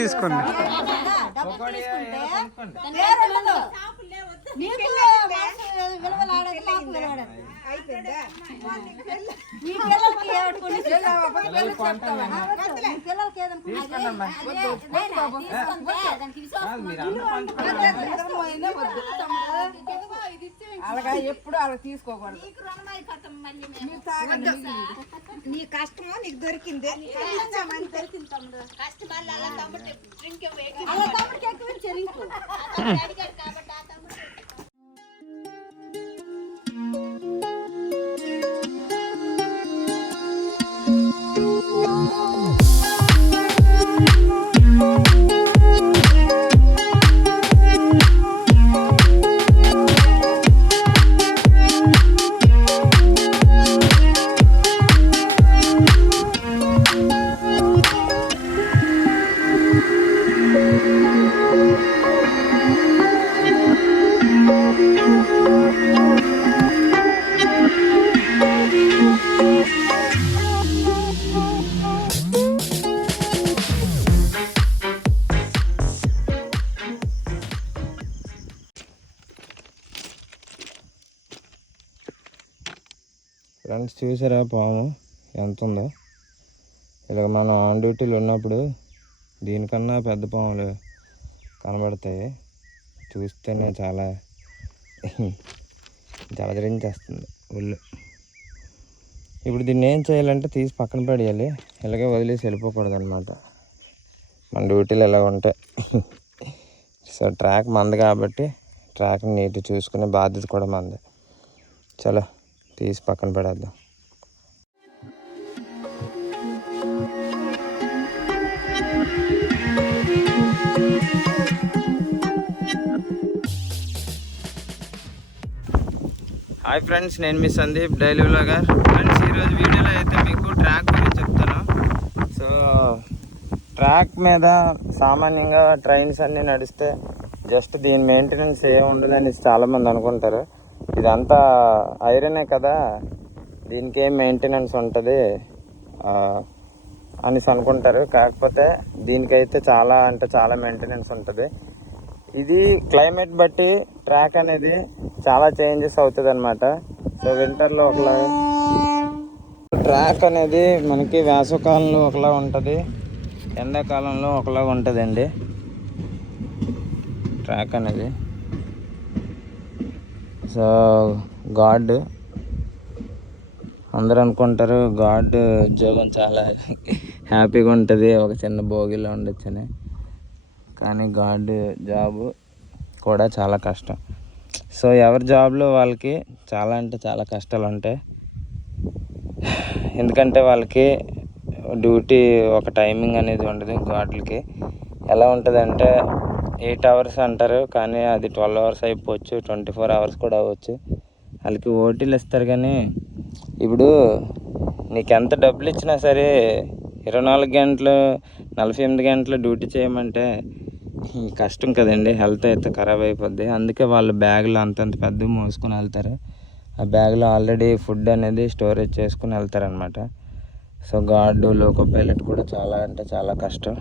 తీసుకోండి. అలాగా ఎప్పుడు అలా తీసుకోకూడదు. నీ కష్టమో నీకు దొరికింది. ఫ్రెండ్స్ చూసారా పాము ఎంత ఉందో. ఇలా మనం ఆన్ డ్యూటీలో ఉన్నప్పుడు దీనికన్నా పెద్ద పాములు కనబడతాయి. చూస్తేనే చాలా జలధరించేస్తుంది ఒళ్ళు. ఇప్పుడు దీన్ని ఏం చేయాలంటే తీసి పక్కన పడేయాలి. ఇలాగే వదిలేసి వెళ్ళిపోకూడదు అనమాట. మన డ్యూటీలు ఇలా ఉంటాయి. సో ట్రాక్ మంది కాబట్టి ట్రాక్ని నీట్గా చూసుకునే బాధ్యత కూడా మంది. చలో తీసి పక్కన పడేద్దాం. హాయ్ ఫ్రెండ్స్, నేను మీ సందీప్, డైలీ వ్లాగర్. ఫ్రెండ్స్, ఈరోజు వీడియోలో అయితే మీకు ట్రాక్ గురించి చెప్తాను. సో ట్రాక్ మీద సామాన్యంగా ట్రైన్స్ అన్నీ నడిస్తే జస్ట్ దీని మెయింటెనెన్స్ ఏం ఉండదని చాలామంది అనుకుంటారు. ఇదంతా ఐరనే కదా, దీనికి ఏం మెయింటెనెన్స్ ఉంటుంది అనేసి అనుకుంటారు. కాకపోతే దీనికైతే చాలా అంటే చాలా మెయింటెనెన్స్ ఉంటుంది. ఇది క్లైమేట్ బట్టి ట్రాక్ అనేది చాలా చేంజెస్ అవుతుంది అనమాట. సో వింటర్లో ఒకలా ట్రాక్ అనేది మనకి వేసవకాలంలో ఒకలా ఉంటుంది, ఎండాకాలంలో ఒకలా ఉంటుందండి ట్రాక్ అనేది. సో గాడ్ అందరూ అనుకుంటారు గాడ్ ఉద్యోగం చాలా హ్యాపీగా ఉంటుంది, ఒక చిన్న భోగిలో ఉండొచ్చని. కానీ గాడ్ జాబ్ కూడా చాలా కష్టం. సో ఎవరి జాబ్లో వాళ్ళకి చాలా అంటే చాలా కష్టాలు ఉంటాయి. ఎందుకంటే వాళ్ళకి డ్యూటీ ఒక టైమింగ్ అనేది ఉండదు. గాడ్లకి ఎలా ఉంటుందంటే 8 hours అంటారు, కానీ అది 12 hours అయిపోవచ్చు, 24 hours కూడా అవ్వచ్చు. వాళ్ళకి ఓటీలు ఇస్తారు. కానీ ఇప్పుడు నీకు ఎంత డబ్బులు ఇచ్చినా సరే 24 గంటలు 48 గంటలు డ్యూటీ చేయమంటే కష్టం కదండి. హెల్త్ అయితే ఖరాబ్ అయిపోద్ది. అందుకే వాళ్ళు బ్యాగులు అంతంత పెద్దవి మోసుకొని వెళ్తారు. ఆ బ్యాగ్లో ఆల్రెడీ ఫుడ్ అనేది స్టోరేజ్ చేసుకుని వెళ్తారనమాట. సో గార్డు, లోకో పైలట్ కూడా చాలా అంటే చాలా కష్టం.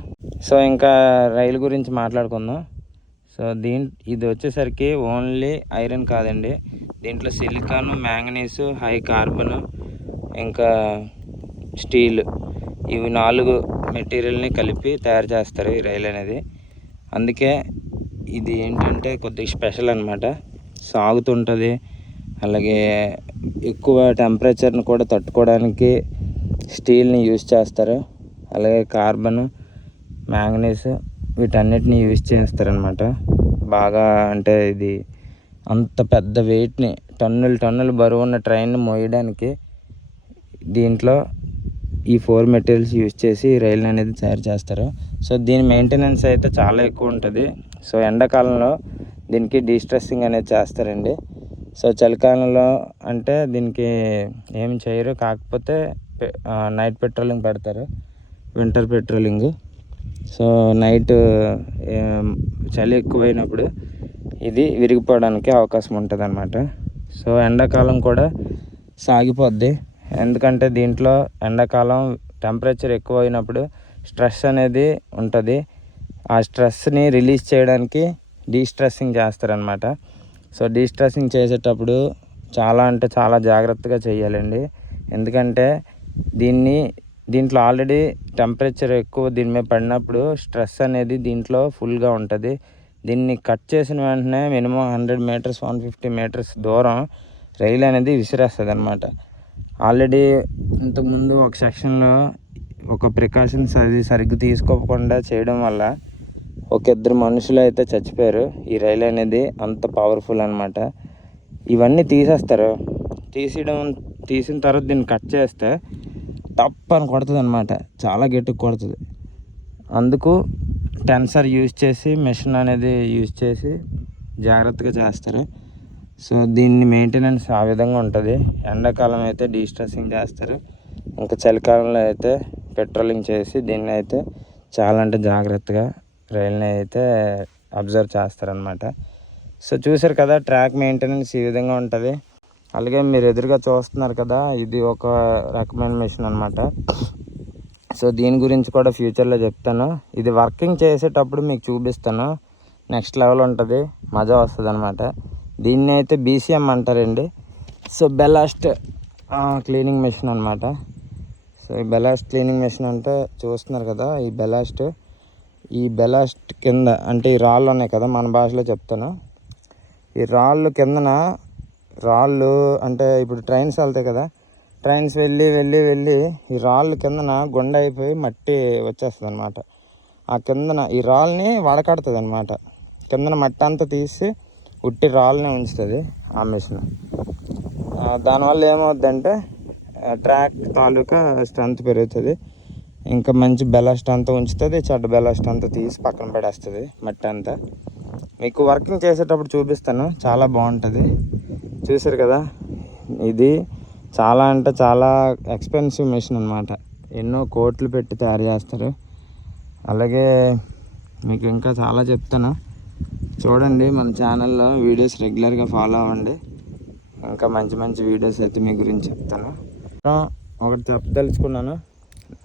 సో ఇంకా రైలు గురించి మాట్లాడుకుందాం. సో ఇది వచ్చేసరికి ఓన్లీ ఐరన్ కాదండి, దీంట్లో సిలికాను, మ్యాంగనీసు, హై కార్బన్, ఇంకా స్టీల్, ఇవి 4 మెటీరియల్ని కలిపి తయారు చేస్తారు ఈ రైలు అనేది. అందుకే ఇది ఏంటంటే కొద్దిగా స్పెషల్ అనమాట. సాగుతుంటుంది, అలాగే ఎక్కువ టెంపరేచర్ని కూడా తట్టుకోవడానికి స్టీల్ని యూజ్ చేస్తారు. అలాగే కార్బన్, మ్యాంగనీస్ వీటన్నిటిని యూజ్ చేస్తారనమాట. బాగా అంటే ఇది అంత పెద్ద వెయిట్ని టన్నులు బరువు ఉన్న ట్రైన్ని మోయడానికి దీంట్లో ఈ 4 మెటీరియల్స్ యూజ్ చేసి రైలు అనేది తయారు చేస్తారు. సో దీని మెయింటెనెన్స్ అయితే చాలా ఎక్కువ ఉంటుంది. సో ఎండాకాలంలో దీనికి డీస్ట్రెస్సింగ్ అనేది చేస్తారండి. సో చలికాలంలో అంటే దీనికి ఏమి చేయరు, కాకపోతే నైట్ పెట్రోలింగ్ పెడతారు, వింటర్ పెట్రోలింగ్. సో నైట్ చలి ఎక్కువైనప్పుడు ఇది విరిగిపోవడానికి అవకాశం ఉంటుంది అన్నమాట. సో ఎండాకాలం కూడా సాగిపోద్ది, ఎందుకంటే దీంట్లో ఎండాకాలం టెంపరేచర్ ఎక్కువ అయినప్పుడు స్ట్రెస్ అనేది ఉంటుంది. ఆ స్ట్రెస్ని రిలీజ్ చేయడానికి డీస్ట్రెస్సింగ్ చేస్తారనమాట. సో డీస్ట్రెస్సింగ్ చేసేటప్పుడు చాలా అంటే చాలా జాగ్రత్తగా చేయాలండి. ఎందుకంటే దీంట్లో ఆల్రెడీ టెంపరేచర్ ఎక్కువ దీని మీద పడినప్పుడు స్ట్రెస్ అనేది దీంట్లో ఫుల్గా ఉంటుంది. దీన్ని కట్ చేసిన వెంటనే మినిమం 100 మీటర్స్ 150 మీటర్స్ దూరం రైలు అనేది విసిరేస్తుంది అనమాట. ఆల్రెడీ ఇంతకుముందు ఒక సెక్షన్లో ఒక ప్రికాషన్స్ అది సరిగ్గా తీసుకోకుండా చేయడం వల్ల ఒక 2 మనుషులు అయితే చచ్చిపోయారు. ఈ రైలు అనేది అంత పవర్ఫుల్ అనమాట. ఇవన్నీ తీసేస్తారు. తీసిన తర్వాత దీన్ని కట్ చేస్తే టప్ అని కొడుతుంది అనమాట. చాలా గట్టిగా కొడుతుంది. అందుకు టెన్సర్ యూజ్ చేసి మెషిన్ అనేది యూజ్ చేసి జాగ్రత్తగా చేస్తారు. సో దీన్ని మెయింటెనెన్స్ ఆ విధంగా ఉంటుంది. ఎండాకాలం అయితే డీస్ట్రెస్సింగ్ చేస్తారు. ఇంకా చలికాలంలో అయితే పెట్రోలింగ్ చేసి దీన్ని అయితే చాలా అంటే జాగ్రత్తగా రైల్ని అయితే అబ్జర్వ్ చేస్తారనమాట. సో చూసారు కదా, ట్రాక్ మెయింటెనెన్స్ ఈ విధంగా ఉంటుంది. అలాగే మీరు ఎదురుగా చూస్తున్నారు కదా, ఇది ఒక రకమైన మెషిన్ అనమాట. సో దీని గురించి కూడా ఫ్యూచర్లో చెప్తాను. ఇది వర్కింగ్ చేసేటప్పుడు మీకు చూపిస్తాను. నెక్స్ట్ లెవెల్ ఉంటుంది, మజా వస్తుంది అనమాట. దీన్ని అయితే BCM అంటారండి. సో బెలాస్ట్ క్లీనింగ్ మెషిన్ అనమాట. సో ఈ బెలాస్ట్ క్లీనింగ్ మెషిన్ అంటే చూస్తున్నారు కదా, ఈ బెలాస్ట్ కింద అంటే ఈ రాళ్ళు ఉన్నాయి కదా, మన భాషలో చెప్తాను. ఈ రాళ్ళు కిందన రాళ్ళు అంటే ఇప్పుడు ట్రైన్స్ వెళ్తాయి కదా, ట్రైన్స్ వెళ్ళి ఈ రాళ్ళు కిందన గుండె అయిపోయి మట్టి వచ్చేస్తుంది అనమాట. ఆ కిందన ఈ రాళ్ళని వడకడుతుంది అనమాట. కిందన మట్టి అంతా తీసి ఉట్టి రాళ్ళనే ఉంచుతుంది ఆ మిషన్. దానివల్ల ఏమవుద్దంటే ట్రాక్ తాలూకా స్ట్రెంత్ పెరుగుతుంది. ఇంకా మంచి బెలాస్ట్ అంతా ఉంచుతుంది, చెడ్డ బెలాస్ట్ అంతా తీసి పక్కన పడేస్తుంది మట్టి అంతా. మీకు వర్కింగ్ చేసేటప్పుడు చూపిస్తాను, చాలా బాగుంటుంది. చూసారు కదా, ఇది చాలా అంటే చాలా ఎక్స్పెన్సివ్ మెషిన్ అనమాట. ఎన్నో కోట్లు పెట్టి తయారు చేస్తారు. అలాగే మీకు ఇంకా చాలా చెప్తాను, చూడండి మన ఛానల్లో వీడియోస్ రెగ్యులర్గా ఫాలో అవ్వండి. ఇంకా మంచి మంచి వీడియోస్ అయితే మీ గురించి చెప్తాను. ఒకటి చెప్పదలుచుకున్నాను,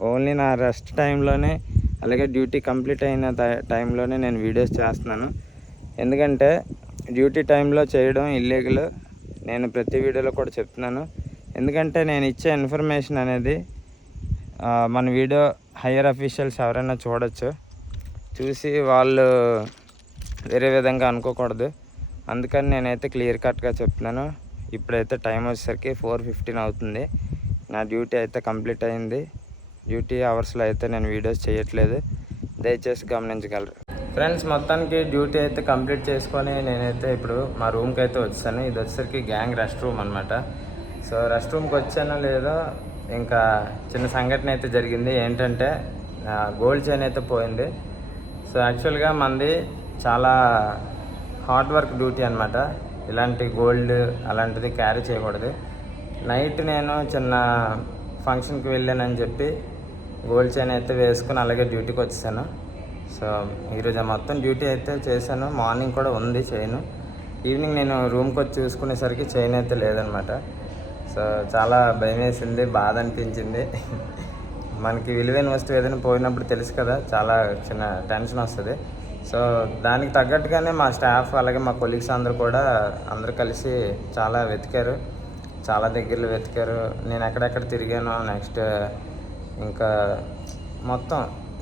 ఓన్లీ నా రెస్ట్ టైంలోనే అలాగే డ్యూటీ కంప్లీట్ అయిన టైంలోనే నేను వీడియోస్ చేస్తున్నాను. ఎందుకంటే డ్యూటీ టైంలో చేయడం ఇల్లీగల్. నేను ప్రతి వీడియోలో కూడా చెప్తున్నాను. ఎందుకంటే నేను ఇచ్చే ఇన్ఫర్మేషన్ అనేది మన వీడియో హయ్యర్ అఫీషియల్స్ ఎవరైనా చూసి వాళ్ళు వేరే విధంగా అనుకోకూడదు. అందుకని నేనైతే క్లియర్ కట్గా చెప్తున్నాను. ఇప్పుడైతే టైం వచ్చేసరికి 4:15 అవుతుంది. నా డ్యూటీ అయితే కంప్లీట్ అయింది. డ్యూటీ అవర్స్లో అయితే నేను వీడియోస్ చేయట్లేదు, దయచేసి గమనించగలరు. ఫ్రెండ్స్, మొత్తానికి డ్యూటీ అయితే కంప్లీట్ చేసుకొని నేనైతే ఇప్పుడు మా రూమ్కి అయితే వచ్చాను. ఇది వచ్చేసరికి గ్యాంగ్ రెస్ట్ రూమ్ అనమాట. సో రెస్ట్ రూమ్కి వచ్చానో లేదో ఇంకా చిన్న సంఘటన అయితే జరిగింది. ఏంటంటే గోల్డ్ చైన్ అయితే పోయింది. సో యాక్చువల్గా మనది చాలా హార్డ్ వర్క్ డ్యూటీ అనమాట. ఇలాంటి గోల్డ్ అలాంటిది క్యారీ చేయకూడదు. నైట్ నేను చిన్న ఫంక్షన్కి వెళ్ళానని చెప్పి గోల్డ్ చైన్ అయితే వేసుకుని అలాగే డ్యూటీకి వచ్చేసాను. సో ఈరోజు మొత్తం డ్యూటీ అయితే చేశాను. మార్నింగ్ కూడా ఉంది చైన్. ఈవినింగ్ నేను రూమ్కి వచ్చి చూసుకునేసరికి చైన్ అయితే లేదనమాట. సో చాలా భయం వేసింది, బాధ అనిపించింది. మనకి విలువైన వస్తువు ఏదైనా పోయినప్పుడు తెలుసు కదా, చాలా చిన్న టెన్షన్ వస్తుంది. సో దానికి తగ్గట్టుగానే మా స్టాఫ్ అలాగే మా కొలీగ్స్ అందరూ కలిసి చాలా వెతికారు, చాలా దగ్గరలో వెతికారు. నేను ఎక్కడెక్కడ తిరిగానో నెక్స్ట్ ఇంకా మొత్తం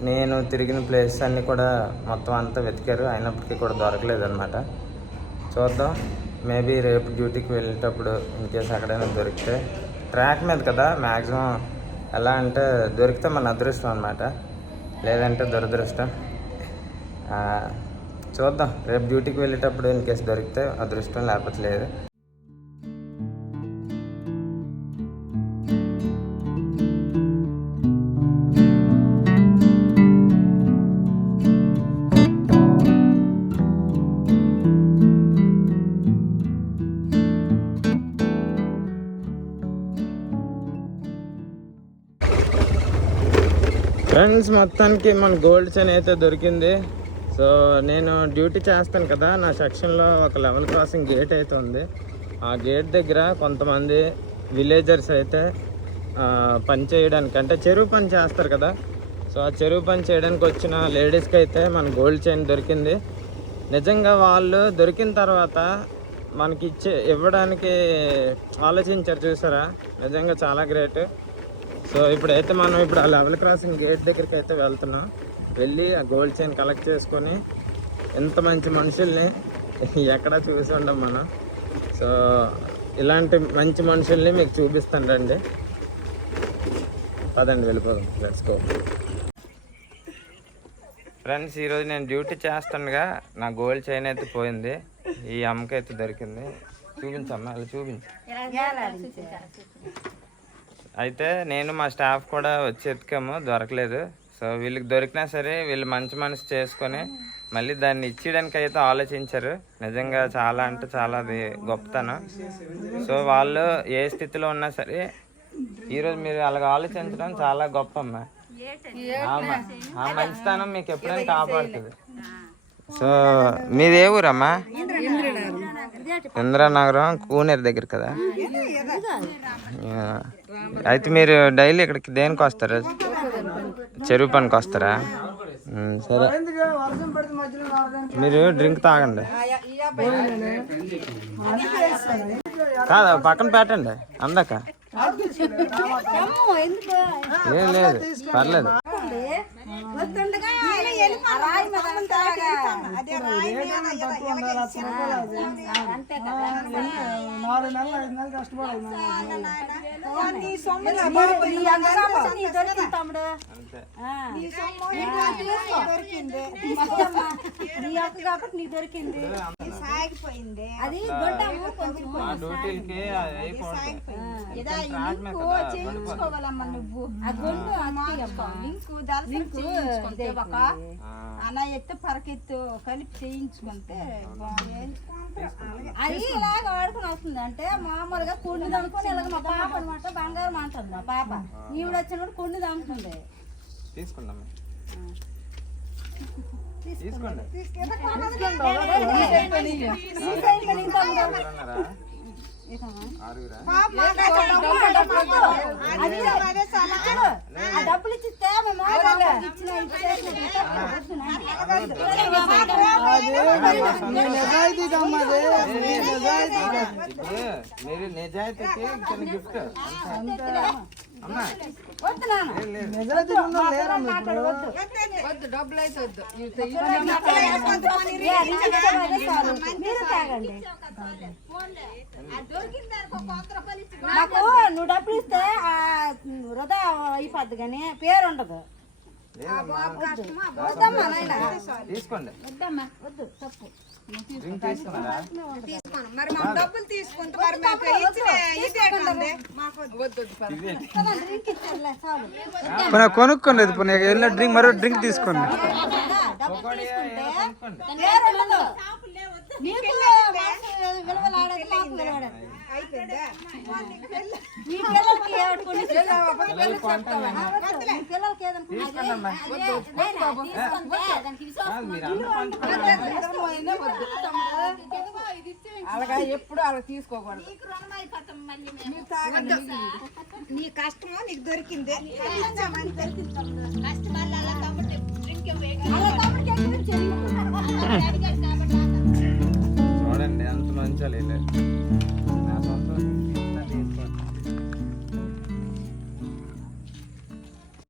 నేను తిరిగిన ప్లేసెస్ అన్నీ కూడా మొత్తం అంతా వెతికారు. అయినప్పటికీ కూడా దొరకలేదన్నమాట. చూద్దాం, మేబీ రేపు డ్యూటీకి వెళ్ళేటప్పుడు ఇన్కేస్ ఎక్కడైనా దొరికితే, ట్రాక్ మీద కదా మ్యాక్సిమం ఎలా అంటే దొరికితే మన అదృష్టం అనమాట, లేదంటే దురదృష్టం. చూద్దాం, రేపు డ్యూటీకి వెళ్ళేటప్పుడు ఇన్కేస్ దొరికితే అదృష్టం, లేకపోతే లేదు. ఫ్రెండ్స్, మొత్తానికి మన గోల్డ్ చైన్ అయితే దొరికింది. సో నేను డ్యూటీ చేస్తాను కదా, నా సెక్షన్లో ఒక లెవెల్ క్రాసింగ్ గేట్ అయితే ఉంది. ఆ గేట్ దగ్గర కొంతమంది విలేజర్స్ అయితే పని చేయడానికి అంటే చెరువు పని చేస్తారు కదా, సో ఆ చెరువు పని చేయడానికి వచ్చిన లేడీస్కి అయితే మన గోల్డ్ చైన్ దొరికింది. నిజంగా వాళ్ళు దొరికిన తర్వాత మనకి ఇవ్వడానికి ఆలోచించారు చూసారా, నిజంగా చాలా గ్రేట్. సో ఇప్పుడైతే మనం ఇప్పుడు ఆ లెవెల్ క్రాసింగ్ గేట్ దగ్గరికి అయితే వెళ్తున్నాం. వెళ్ళి ఆ గోల్డ్ చైన్ కలెక్ట్ చేసుకొని ఎంత మంచి మనుషుల్ని ఎక్కడ చూసి ఉండం మనం. సో ఇలాంటి మంచి మనుషుల్ని మీకు చూపిస్తాను రండి, పదండి వెళ్ళిపోదాం. Let's go friends. ఈరోజు నేను డ్యూటీ చేస్తుండగా నా గోల్డ్ చైన్ అయితే పోయింది, ఈ అమ్మకి అయితే దొరికింది. చూపించమ్మా, అలా చూపించు. అయితే నేను మా స్టాఫ్ కూడా వచ్చి ఎత్తుకాము, దొరకలేదు. సో వీళ్ళకి దొరికినా సరే వీళ్ళు మంచి మనసు చేసుకొని మళ్ళీ దాన్ని ఇచ్చేయడానికి అయితే ఆలోచించారు. నిజంగా చాలా అంటే చాలా అది గొప్పతనం. సో వాళ్ళు ఏ స్థితిలో ఉన్నా సరే ఈరోజు మీరు అలాగ ఆలోచించడం చాలా గొప్ప అమ్మా. ఆ మంచితనం మీకు ఎప్పుడైనా కాపాడుతుంది. సో మీది ఏ ఊరమ్మా? ఇంద్రానగరం, కూనేరు దగ్గర కదా. అయితే మీరు డైలీ ఇక్కడికి దేనికి వస్తారా? చెరువు పనికి వస్తారా? సరే, మీరు డ్రింక్ తాగండి. కాదా పక్కన పెట్టండి అందాక. ఏం లేదు, పర్లేదు. దొరికింది అది డ్యూటీలకి చేయించుకోవాలమ్మా నువ్వు. అలా ఎత్తు పరకెత్తు కలిపి చేయించుకుంటే అది ఇలాగ వాడుకుని వస్తుంది. అంటే మామూలుగా కొన్ని అనుకుని ఇలాగ మా పాప అనమాట, బంగారం అంటుంది మా పాప. ఈవిడ వచ్చినప్పుడు కొన్ని అనుకుంది. తీసుకుందాం, తీసుకోండి. డబ్బులు ఇచ్చితే మీరు నిజాయితీకి గిఫ్ట్ డబ్బులు అయితే వద్దు. మీరు తాగండి. నాకు నువ్వు డబ్బులు ఇస్తే వృధా అయిపోద్ది కానీ పేరు ఉండదు. వద్దమ్మా నాయన, తీసుకోండి. వద్దమ్మా, వద్దు, తప్పు. తీసుకున్నారా? తీసుకోను మరి మా డబ్బులు తీసుకుంటే మరి మాకు ఇచ్చిన ఇదే కందే మాకు వద్దు. డ్రింక్ ఇచ్చారులే చాలు. కొనుక్కోండి, వెళ్ళిన డ్రింక్ మరో డ్రింక్ తీసుకోండి. డబ్బులు తీసుకుంటే పేరు ఉండదు. నీకు విలువలాడదు, మాకు విలువలాడదు. మీ పిల్లలకి ఏడుకోండి, పిల్లలకి ఏదనుకున్నా అలాగా ఎప్పుడు అలా తీసుకోకూడదు. నీ కష్టమో నీకు దొరికింది.